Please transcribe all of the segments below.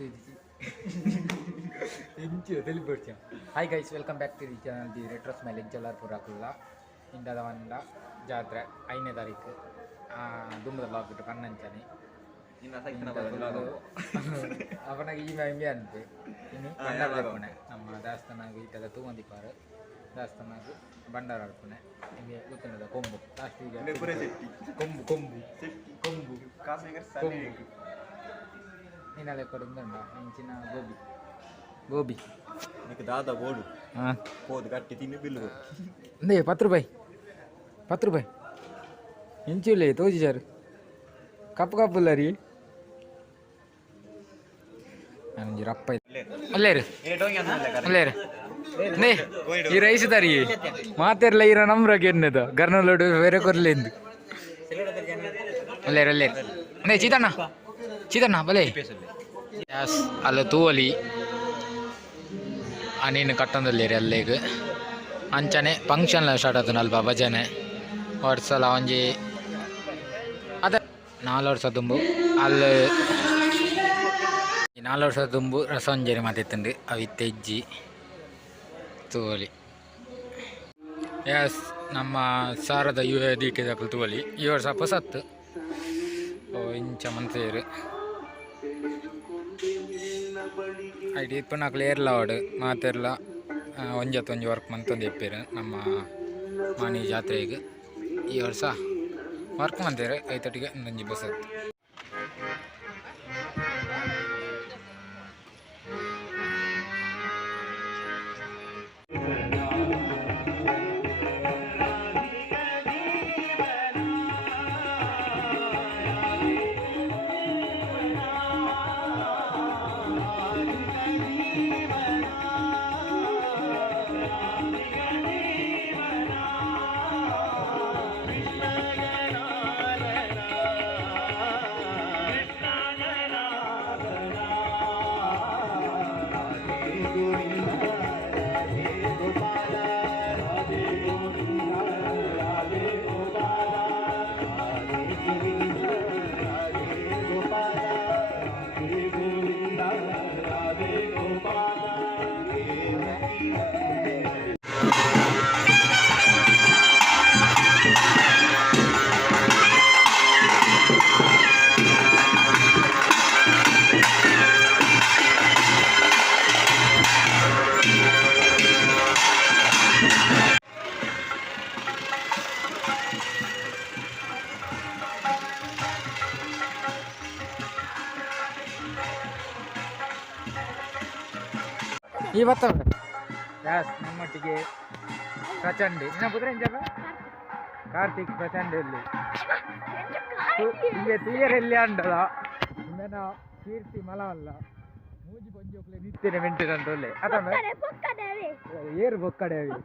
Hi guys, welcome back to the channel The Retro Smiling Jallarpura Indada Vanda Jatra 5ನೇ ತಾರೀಕು ದುಂಬದ blog ಇಟ್ಟು ಕಣ್ಣಂಚನೆ ಅವನಾಗ ಈ ಮೆಂಬೆ ಅಂತೆ ಇನ್ನು ಬಂಡಾರ ಆಡ್ಪಣೆ ನಮ್ಮ ದೇವಸ್ಥಾನಾಗ ಇಟ್ಟದ ತೂಂದಿಪಾರು ದೇವಸ್ಥಾನಾಗ ಬಂಡಾರ ಆಡ್ಪಣೆ ನಿಮಗೆ ಗೊತ್ತಿಲ್ಲದ ಕೊಂಬು ಲಾಸ್ಟಿಗೆ ಕೊಂಬು ಕೊಂಬು ಕೊಂಬು ಕೊಂಬು ನೀನಲ್ಲ ಕೊಡುಂದಂಡ ಇಂಚಿನ ಗೋಬಿ ಗೋಬಿ నీకు దాదా ఓడు పోదు గట్టి తిని బిల్లు అందే 10 రూపాయి ఇంచులే తోజిచారు కప్పులరి ರಪ್ಪ ಅಲ್ಲೇರು ಅಲ್ಲೇರು ನೇ ಈ ರೈಸ್ ತಾರಿ ಮಾತೆರ್ಲ ಇರೋ ನಮ್ರಾಗ ಎನ್ನದು ಗರ್ನಲ್ಲೋಡು ಬೇರೆ ಕೊರ್ಲೆಂದು ಅಲ್ಲೇರು ನೇ ಚೀತಣ್ಣ ಬಲೆ ಅಲ್ಲ ತೂವಲಿ ನೀನು ಕಟ್ಟೊಂದಲ್ಲೇರಿ ಅಲ್ಲೇಗ ಅಂಚನೆ ಫಂಕ್ಷನ್ ಸ್ಟಾರ್ಟ್ ಆಯ್ತು ಅಲ್ಪ ಭಜನೆ ವರ್ಷಲ ಒಂಜಿ ಅದ 4 ವರ್ಷ ತುಂಬು ಅಲ್ಲಿ 4 ವರ್ಷ ತುಂಬು ರಸವಂಜರಿ ಮಾತಿತ್ತುಂಡು ಅವಿತ್ತೆ ಇಜ್ಜಿ ತೂವಲಿ ಎಸ್ ನಮ್ಮ ಸಾರದ ಯುವದಿಕೆ ದಾಖಲು ತೂವಲಿ ಈ ವರ್ಷ ಹೊಸತ್ತು ಇಂಚ ಮನ್ಸೇರು ಐಡಿ ಇಪ್ಪನಾಕ್ಲು ಏರ್ಲಾವಡು ಮಾತೆರ್ಲ ಒಂಜಿ ವರ್ಕ್ ಮಂತೊಂದು ಎಪ್ಪೇರು ನಮ್ಮ ಮಾನಿ ಜಾತ್ರೆಗೆ ಈ ವರ್ಷ ವರ್ಕ್ ಮಂತೇರು 5:30ಗೆ ಒಂದೊಂಜಿ ಬಸ್ ಹತ್ತು ಈ ಬರ್ತಾವೆ ಯಾಸ್ ನಮ್ಮೊಟ್ಟಿಗೆ ಪ್ರಚಂಡಿ ನಿನ್ನ ಪುತ್ರ ಎಂಜಪ್ಪ ಕಾರ್ತಿಕ್ ಪ್ರಚಂಡಲ್ಲಿ ಈಗ ತೀಯರಲ್ಲಿ ಅಂಡದ ಇಂದನ ಕೀರ್ತಿ ಮಲವಲ್ಲ ಮೂಜಿ ಪಂಜೋಕ್ಲೆ ನಿತ್ಯನೆ ಮೆಂಟೆನಂತೊಲ್ಲೆ ಅದಮ್ಮ ಏರು ಬೊಕ್ಕಡೆವಿ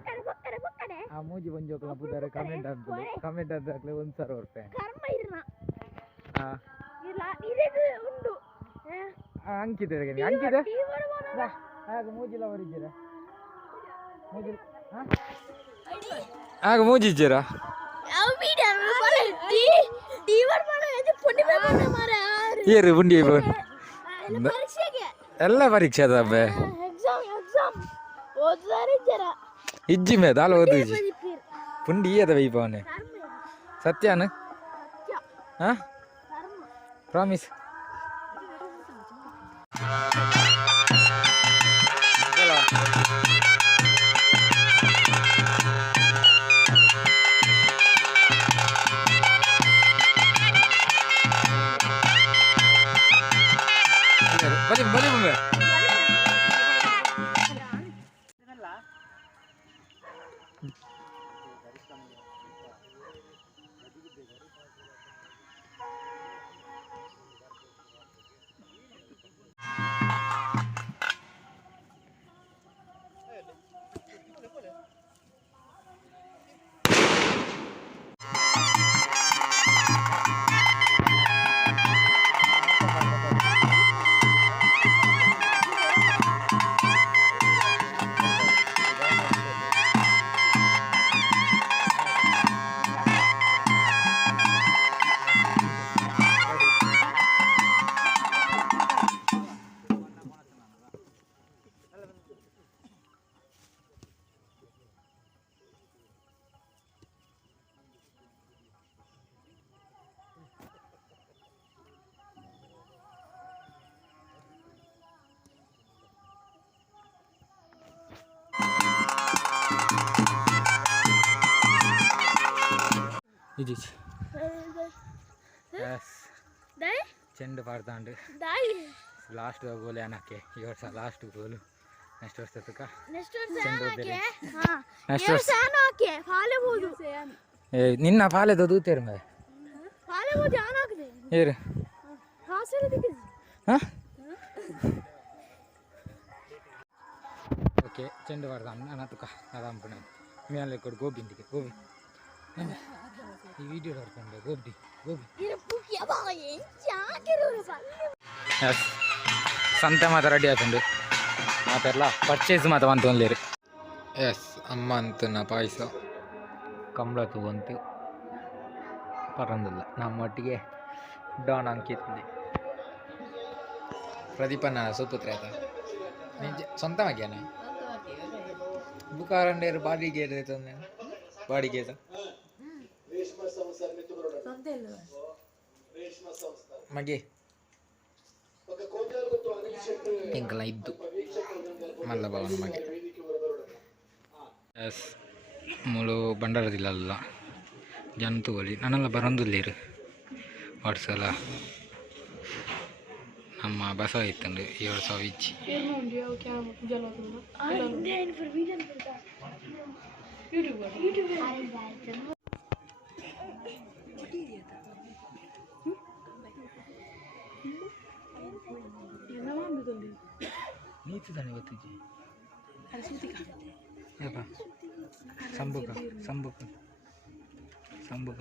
ಆ ಮೂಜಿ ಪಂಜೋಕ್ಲ ಪುದಾರೆ ಕಮೆಂಟ್ ಅಂತಾಕ್ಲೆ 1,000 ರೂಪಾಯಿ ಅಂಕಿದೆ ಅಂಕಿದೆ ಆಗ ಮೂಜಿಲ ಬರಿದ್ದೀರಾ ಆಗ ಮೂಜಿದ್ದೀರಾ ಏರು ಪುಂಡಿ ಎಲ್ಲ ಪರೀಕ್ಷೆ ಅದ ಅಬ್ಬೆ ಇಜ್ಜಿ ಮೇ ದಾಲ್ ಓದು ಪುಂಡಿ ಅದ ವೈಭವನೆ ಸತ್ಯಾನ ಹಾ ಪ್ರಾಮಿಸ್ ಬಲಿ ಬಲಿ ఇది ಚೆಂಡು ಪಾಡ್ತಾಂಡು ಲಾಸ್ಟ್ ಗೋಲ್ ಏನಕ್ಕೆ ಈ ವರ್ಷ ಲಾಸ್ಟ್ ಗೋಲು ನೆಕ್ಸ್ಟ್ ವರ್ಷಕ್ಕ ನಿನ್ನ ಪಾಲೆದ ದೂತೇರು ಮೇ ಏರು ಓಕೆ ಚೆಂಡು ಪಾಡ್ತಾಂಡು ನಾನು ತುಕ ಅದಾಂಪುಣ ಮೇಲೆ ಕೊಡು ಗೋಬಿ ಇಂಟಿಗೆ ಗೋಬಿ ಈ ವಿಡಿಯೋ ನೋಡ್ಕೊಂಡು ಗೋಬಿ ಎಸ್ ಸಂತೆ ಮಾತ್ರ ರೆಡಿ ಆಯ್ತುಂಡು ಮಾತೆಲ್ಲ ಪರ್ಚೇಸ್ ಮಾತ್ರ ಬಂತು ಒಂದ್ಲೇರಿ ಎಸ್ ಅಮ್ಮ ಅಂತನ ಪಾಯಸ ಕಂಬಳತ್ತು ಬಂತು ಪರಂದಿಲ್ಲ ನಮ್ಮೊಟ್ಟಿಗೆ ಡಾನ್ ಅಂಕಿతుంది ಪ್ರದೀಪನ ಸುಪುತ್ರ ಆಯ್ತಾ ನಿಜ ಸ್ವಂತ ಮಗ್ಯಾನ ಬುಕಾರಂಡೇರು ಬಾಡಿಗೆ ಬಾಡಿಗೆ ಮಗೆ ಇಂಕಲ ಇದ್ದು ಮಲ್ಲ ಭವನ ಮಗೆ ಎಸ್ ಮೂಳು ಬಂಡಾರದಿಲ್ಲ ಜಂತುವಲಿ ನಾನೆಲ್ಲ ಬರೋದಿಲ್ಲೇರು ವಾಟ್ಸಲ್ಲ ನಮ್ಮ ಬಸ ಇತ್ತಂಡು 7,000 ಇಚ್ಚಿ ನೀತು ತಾನೆ ಗೊತ್ತಿದ್ದಿ ಸಂಬುಕ ಸಂಬುಕ ಸಂಬುಕ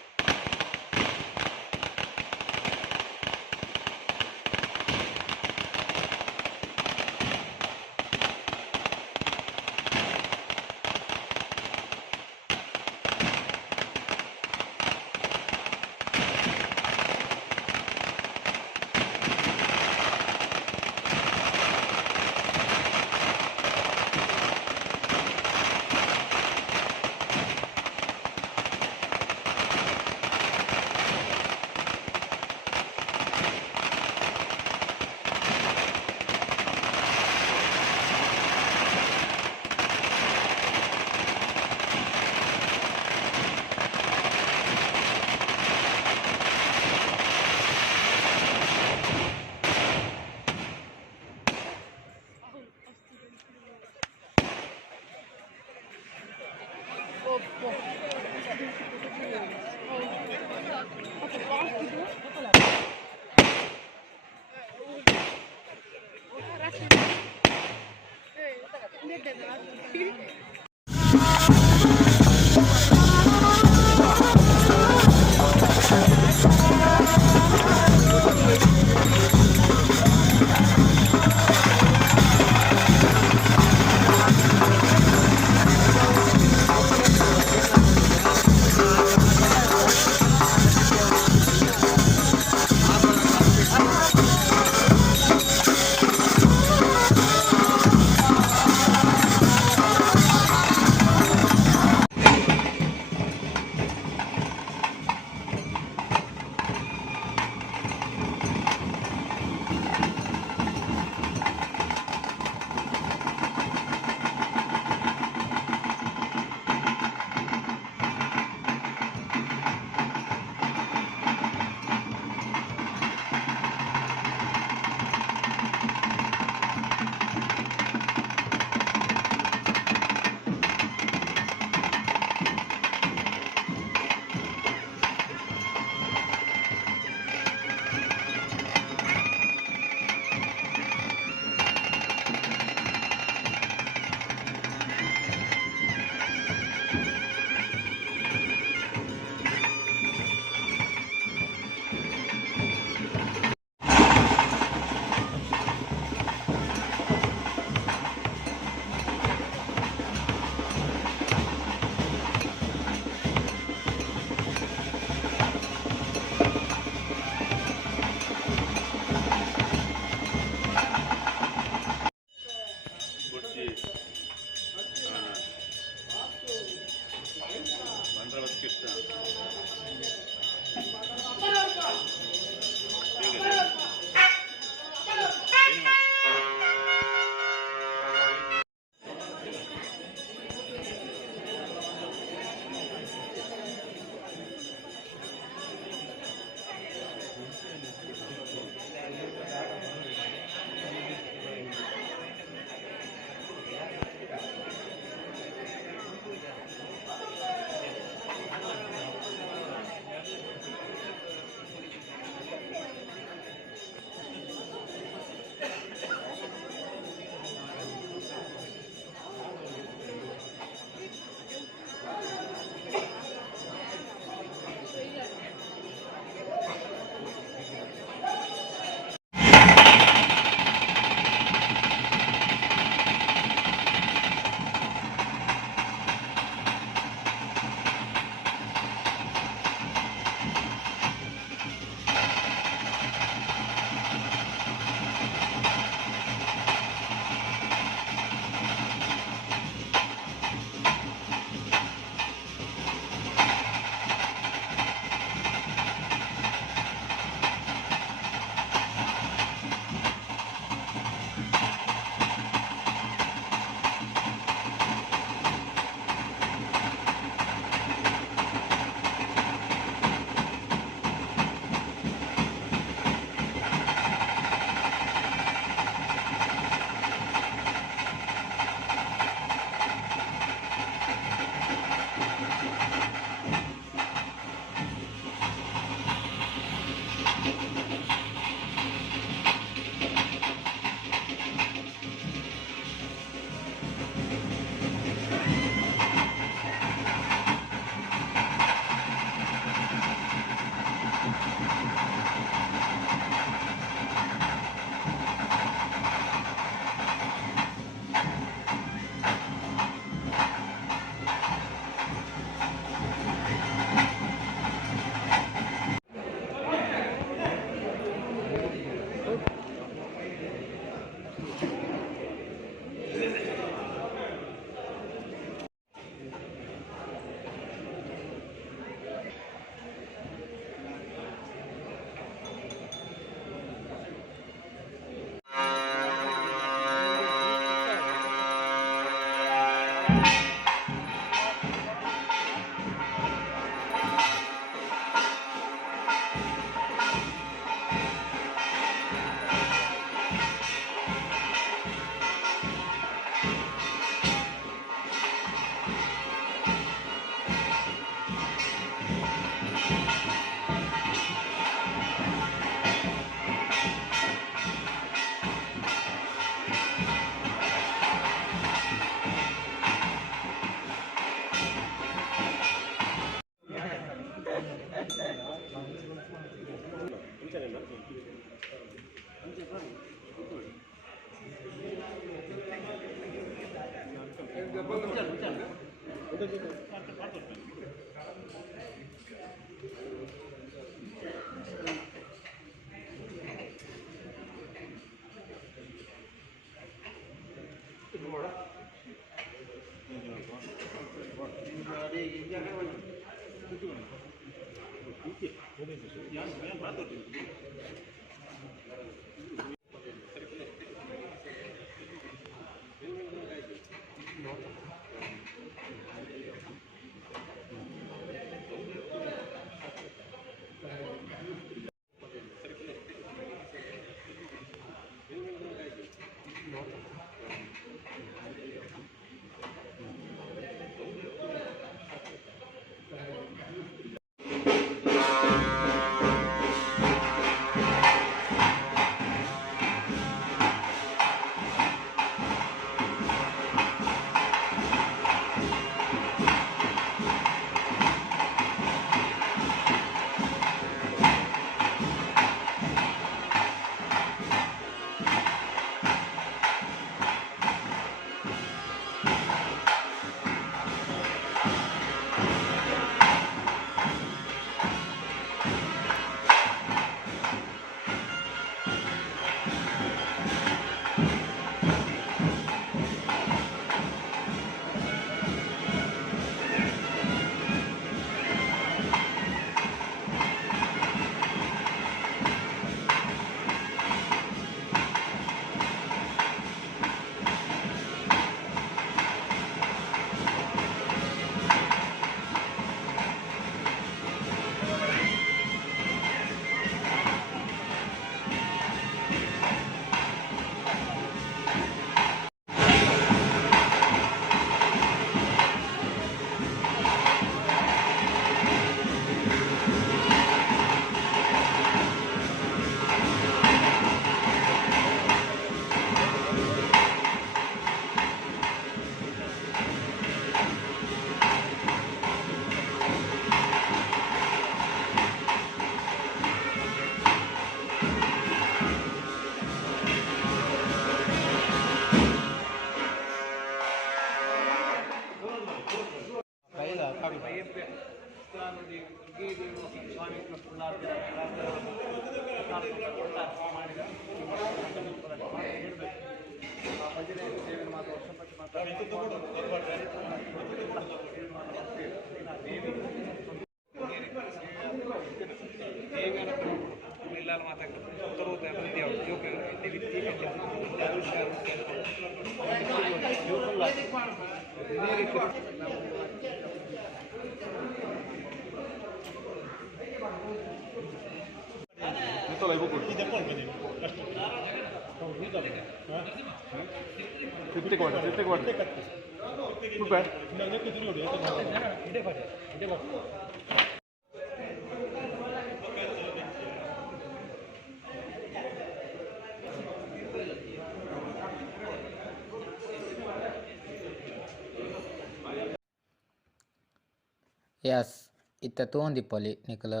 ಎಸ್ ಇತ್ತ ತೋಂದಿಪ್ಪೊಲಿ ನಿಕುಲು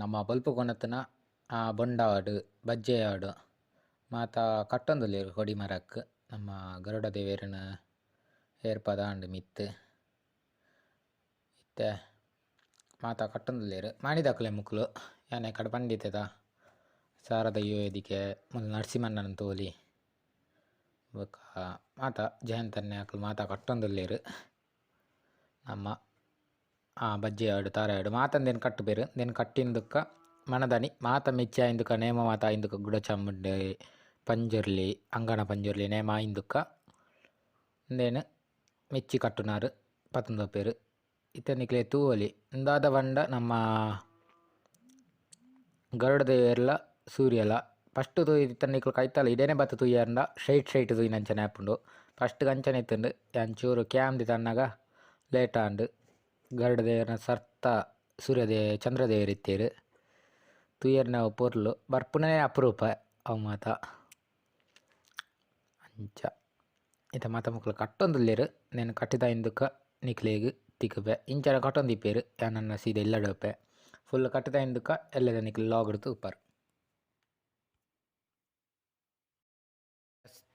ನಮ್ಮ ಬಲ್ಪು ಕೊನತನ ಬೊಂಡ ಆಡು ಬಜ್ಜೆ ಆಡು ಮಾತ ಕಟ್ಟೊಂದುಲ್ಲೆರ್ ಹೊಡಿ ಮರಕ್ ನಮ್ಮ ಗರುಡ ದೇವೆರ್ನ ಏರ್ಪದ ಆಂಡ್ ಮಿತ್ ಇತ್ತೆ ಮಾತ ಕಟ್ಟೊಂದುಲ್ಲೆರ್ ಮಾಣಿದಕ್ಲೆ ಮುಕ್ಲು ಯಾನೆ ಕಡೆ ಪಂಡಿತೆದ ಸಾರದ ವೇದಿಕೆ ಮುಲ್ ನರಸಿಂಹಣ್ಣನ ತೋಲಿ ಬೊಕ ಮಾತ ಜಯಂತನ್ನೆ ಅಕ್ಲು ಮಾತ ಕಟ್ಟೊಂದುಲ್ಲೆರ್ ನಮ್ಮ ಬಜ್ಜೆ ಆಡು ತಾರೆ ಆಡು ಮಾತಂದೇನು ಕಟ್ಟುಪೇರು ದೆನ್ ಕಟ್ಟಿಂದುಕ್ಕ ಮನದನಿ ಮಾತ ಮೆಚ್ಚಿ ಆಯಿಂದುಕ ನೇಮ ಮಾತ ಆಯಿಂದುಕ ಗುಡ ಚಮ್ಮುಂಡೆ ಪಂಜುರ್ಲಿ ಅಂಗಣ ಪಂಜುರ್ಲಿ ನೇಮ ಆಯಿಂದುಕ ಇಂದೇನು ಮೆಚ್ಚಿ ಕಟ್ಟುನಾರು ಪತಂದೋಪೇರು ಇತ್ತನಿಕ್ಲೆ ತೂವಲಿ ಇಂದಾದ ಬಂಡ ನಮ್ಮ ಗರುಡ ದೇವೆರ್ಲ ಸೂರ್ಯಲ ಫಸ್ಟ್ ತೂಯಿತ್ತನಿಕ್ಲು ಕೈತಲ್ಲ ಇಡೇನೆ ಬತ್ತ ತೂಯಂಡ ಸ್ಟ್ರೈಟ್ ತೂಯಿನಂಚನೆ ಆಪುಂಡು ಫಸ್ಟ್ ಕಂಚನೆ ಇತ್ತುಂಡು ಅಂಚೂರು ಕ್ಯಾಮ್ದಿ ತಣ್ಣಗ ಲೇಟ್ ಆಂಡು ಗರುಡ ದೇವರನ ಸರ್ತ ಚಂದ್ರದೇವರು ಇತ್ತೇರು ತೂಯರ್ನ ಪೊರ್ಲು ಬರ್ಪುನೇ ಅಪರೂಪ ಅವು ಮಾತ ಅಂಚ ಇತ ಮಾತ ಮುಕ್ಲು ಕಟ್ಟೊಂದುಲ್ಲೆರ್ నేను ಕಟ್ಟಿದ ಇಂದುಕ ನಿಕ್ಲೆಗ್ ತಿಕ್ಕುಪೆ ಇಂಚನ ಕಟ್ಟೊಂದಿಪ್ಪೇರು ಯಾನನ್ನ ಸೀದಾ ಇಲ್ಲಡೋಪೆ ಫುಲ್ ಕಟ್ಟಿದ ಇಂದುಕ ಎಲ್ಲದ ನಿಕ್ಲು ಲಾಗುಡು ತೂಪರ್.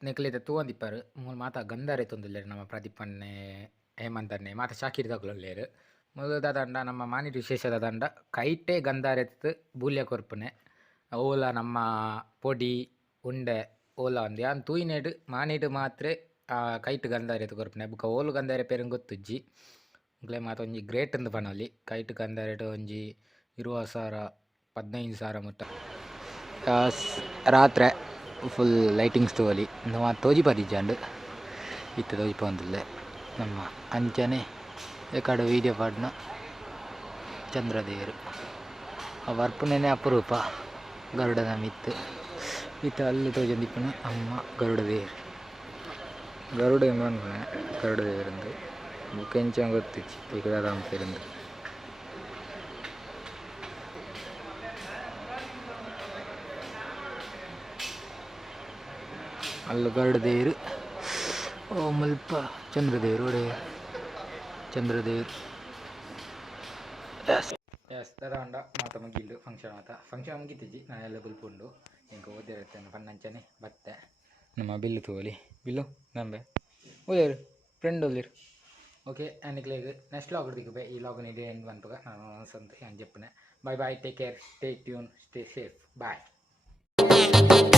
ನೆಕ್ಲೇದ ತೂವಂದಿಪ್ಪಾರು ಮೂಲ ಮಾತ ಗಂಧಾರೆ ತೊಂದಿಲ್ಲೇರು ನಮ್ಮ ಪ್ರದೀಪನ್ನೇ ಹೇಮಂತನ್ನೇ ಮಾತ ಶಾಕಿರ್ ತಗೊಳ್ಳೇರು ಮೊದಲ ದಂಡ ನಮ್ಮ ಮಾನಿಟ ವಿಶೇಷದ ದಂಡ ಕೈಟೇ ಗಂಧಾರೆತ್ತು ಬೂಲ್ಯ ಕೊರ್ಪುನೆ ಓಲ ನಮ್ಮ ಪೊಡಿ ಉಂಡೆ ಓಲ ಒಂದು ಯಾನ್ ತೂಯಿನೇಡು ಮಾನಿಡು ಮಾತ್ರ ಕೈಟ್ ಗಂಧಾರೆತ್ತು ಕೊರ್ಪುನೆ ಬುಕ್ಕ ಓಲು ಗಂಧಾರೆ ಪೇರು ಗೊತ್ತುಜ್ಜಿ ಇಂಕ್ಲೆ ಮಾತ ಒಂಜಿ ಗ್ರೇಟ್ ಅಂದು ಪನೊಲಿ ಕೈಟ್ ಗಂಧಾರೆಟ್ ಒಂಜಿ 20,000 15,000 ಮುಟ್ಟ ರಾತ್ರಿ ಫುಲ್ ಲೈಟಿಂಗ್ಸ್ ತೋಲಿ ನಮ್ಮ ತೋಜಿ ಪದಿಜ್ಜಾಂಡು ಇತ್ತು ತೋಜಿ ಪೋಂದಿಲ್ಲೆ ನಮ್ಮ ಅಂಚನೆ ಎಕಡೆ ವೀಡಿಯೋ ಪಾಡ್ನ ಚಂದ್ರದೇವರು ಆ ವರ್ಪುನೇನೆ ಅಪರೂಪ ಗರುಡನ ಮಿತ್ತು ಇತ್ತು ಅಲ್ಲಿ ತೋಜಂದಿಪ್ಪನ ಅಮ್ಮ ಗರುಡದೇವರು ಗರುಡ ಎಂಬ ಗರುಡದೇವರಂದು ಮುಖೆಂಚ ಗೊತ್ತಿಚ್ಚಿ ಈಗ ಅಂತೇರಂದು ಅಲ್ಲಿ ಗರುಡದೇವರು ಓ ಮಲ್ಪ ಚಂದ್ರದೇವರು ಒಡೆಯ ಚಂದ್ರದೇವರು ಎಸ್ ತದಾಂಡ ಮಾತ ಮುಗಿಲ್ಲು ಫಂಕ್ಷನ್ ಮುಗಿತಿಜ್ಜಿ ನಾ ಎಲ್ಲ ಬುಲ್ಪುಂಡು ಇಂಕ ಓದಿರುತ್ತೆ ಪನ್ನಂಚನೆ ಬತ್ತೆ ನಮ್ಮ ಬಿಲ್ಲು ತೋಲಿ ಬಿಲ್ಲು ನಂಬೆ ಒಳ್ಳೆಯರು ಫ್ರೆಂಡ್ ಒಳ್ಳೆಯರು ಓಕೆ ಆ್ಯಂಡ್ ನೆಕ್ಸ್ಟ್ ಲಾಗ್ ಹಿಡಿದಿಗೆ ಈ ಲಾಗ್ ಇದೆ ಏನು ಬಂತು ನಾನು ಅನ್ಸಂತ ಏನು చెప్పిన bye take care stay tuned stay safe ಬಾಯ್